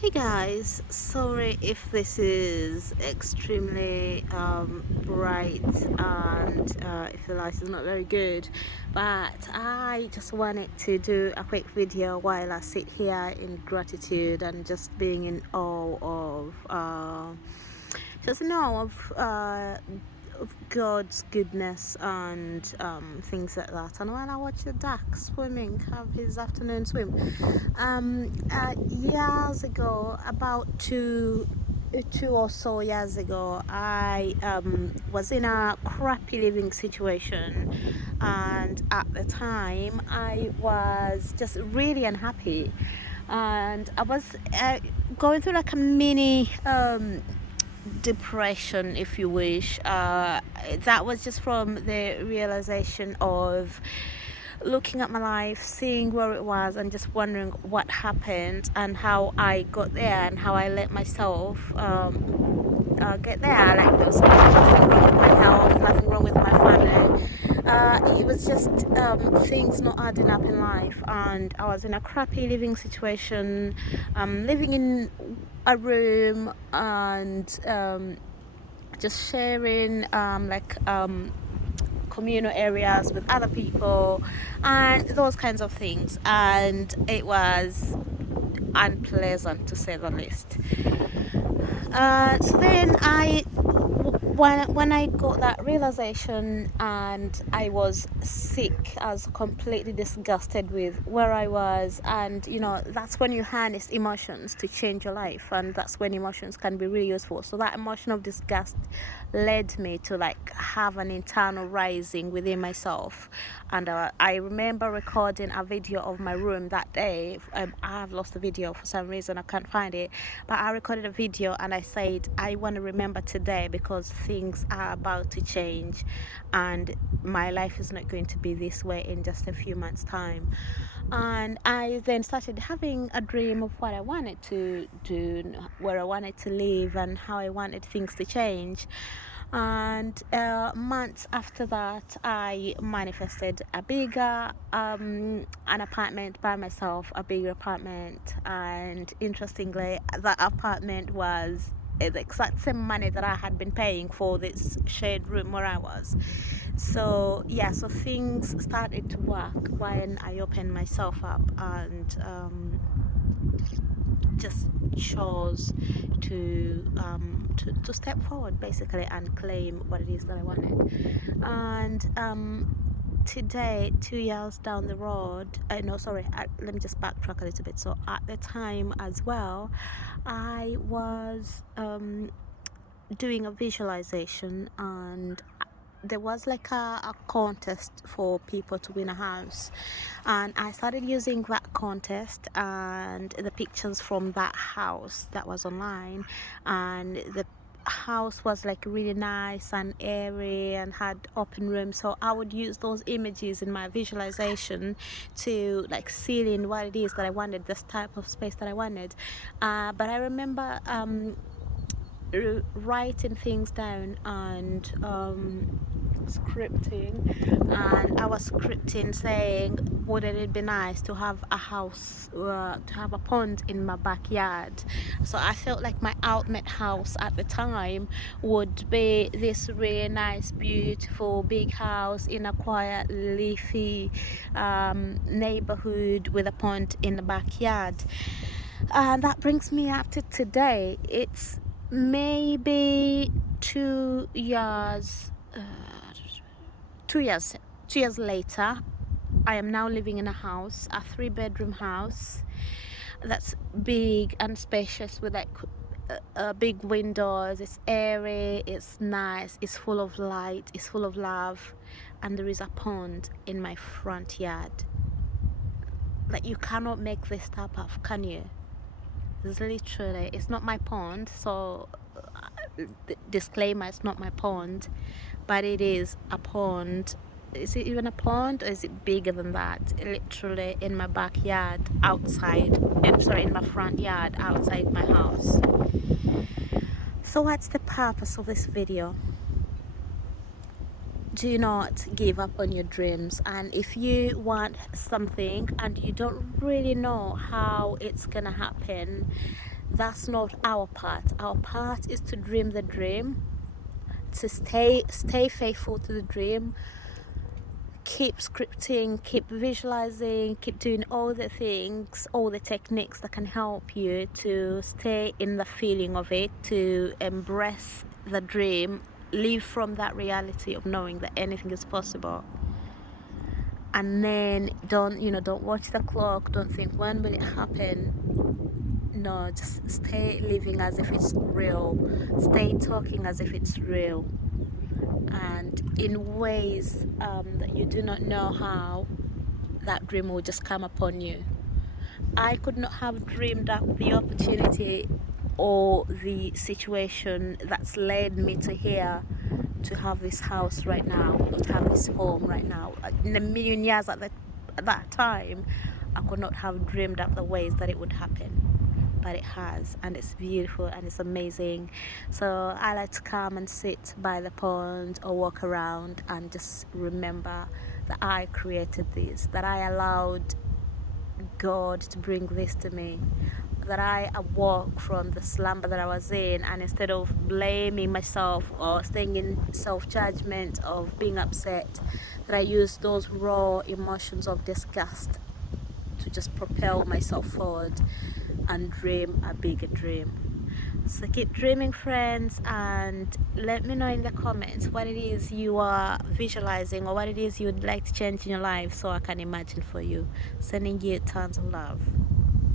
Hey guys, sorry if this is extremely bright and if the light is not very good, but I just wanted to do a quick video while I sit here in gratitude and just being in awe of just in awe of God's goodness and things like that. And when I watch the duck swimming, have his afternoon swim, years ago, about two or so years ago, I was in a crappy living situation, and at the time I was just really unhappy, and I was going through like a mini depression, if you wish. That was just from the realization of looking at my life, seeing where it was, and just wondering what happened and how I got there and how I let myself get there. Like, there was nothing wrong with my health, nothing wrong with my family. It was just things not adding up in life, and I was in a crappy living situation, living in a room and just sharing communal areas with other people and those kinds of things, and it was unpleasant to say the least. So then when I got that realization and I was sick, I was completely disgusted with where I was, and that's when you harness emotions to change your life, and that's when emotions can be really useful. So that emotion of disgust led me to have an internal rising within myself, and I remember recording a video of my room that day. I have lost the video for some reason, I can't find it, but I recorded a video and I said I want to remember today because things are about to change and my life is not going to be this way in just a few months time. And I then started having a dream of what I wanted to do, where I wanted to live, and how I wanted things to change. And months after that, I manifested a bigger an apartment by myself, a bigger apartment. And interestingly, that apartment was the exact same money that I had been paying for this shared room where I was. So yeah, so things started to work when I opened myself up and just chose to step forward basically and claim what it is that I wanted. And today, 2 years down the road, no, sorry, let me just backtrack a little bit. So at the time as well, I was doing a visualization, and there was a contest for people to win a house, and I started using that contest and the pictures from that house that was online, and the house was really nice and airy and had open rooms. So I would use those images in my visualization to seal in what it is that I wanted, this type of space that I wanted. But I remember writing things down and scripting, and I was scripting saying, wouldn't it be nice to have a house, to have a pond in my backyard. So I felt like my ultimate house at the time would be this really nice, beautiful, big house in a quiet, leafy neighborhood with a pond in the backyard. And that brings me up to today. It's maybe 2 years, 2 years later. I am now living in a house, a 3-bedroom house that's big and spacious with big windows. It's airy, it's nice, it's full of light, it's full of love, and there is a pond in my front yard. You cannot make this stuff up, can you? It's literally, it's not my pond, so disclaimer, it's not my pond, but it is a pond. Is it even a pond, or is it bigger than that? Literally in my backyard outside, in my front yard outside my house. So what's the purpose of this video? Do not give up on your dreams, and if you want something and you don't really know how it's gonna happen, That's not our part. Our part is to dream the dream, to stay faithful to the dream, keep scripting, keep visualizing, keep doing all the things, all the techniques that can help you to stay in the feeling of it, to embrace the dream, live from that reality of knowing that anything is possible. And then don't watch the clock, don't think when will it happen. No, just stay living as if it's real, stay talking as if it's real, and in ways that you do not know how that dream will just come upon you. I could not have dreamed up the opportunity or the situation that's led me to here, to have this house right now, or to have this home right now. In a million years at that time, I could not have dreamed up the ways that it would happen. But it has, and it's beautiful and it's amazing. So I like to come and sit by the pond or walk around and just remember that I created this, that I allowed God to bring this to me, that I awoke from the slumber that I was in, and instead of blaming myself or staying in self-judgment of being upset, that I used those raw emotions of disgust to just propel myself forward and dream a bigger dream. So keep dreaming, friends, and let me know in the comments what it is you are visualizing or what it is you would like to change in your life, so I can imagine for you. Sending you tons of love.